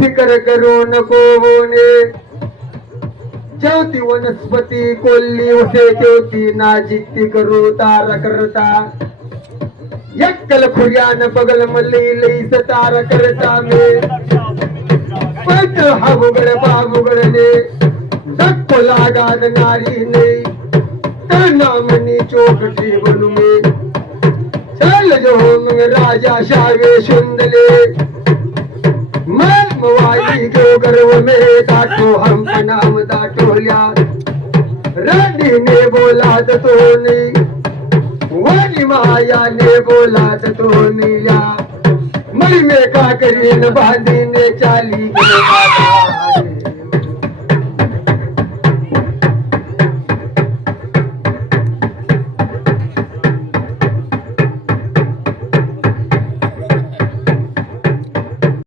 फिकर करू नको होणे जेवती वनस्पती कोल्ली उठे ठेवती नाजिकती करू तार करता यक्कल खुर्यान बगल मल्ली लई सतार करता मे पट हाबुगड बाबुगडने धक्को लागाद नारीने नामनी चौकटी बनू में चल जो मंग राजा शावे शुंदले मन मवाई के गर्व में दाटो हम नाम दाटोल्या रानी ने बोला तो नहीं वाली माया ने बोला तो नहीं या मई में का करीन बांधी ने चाली के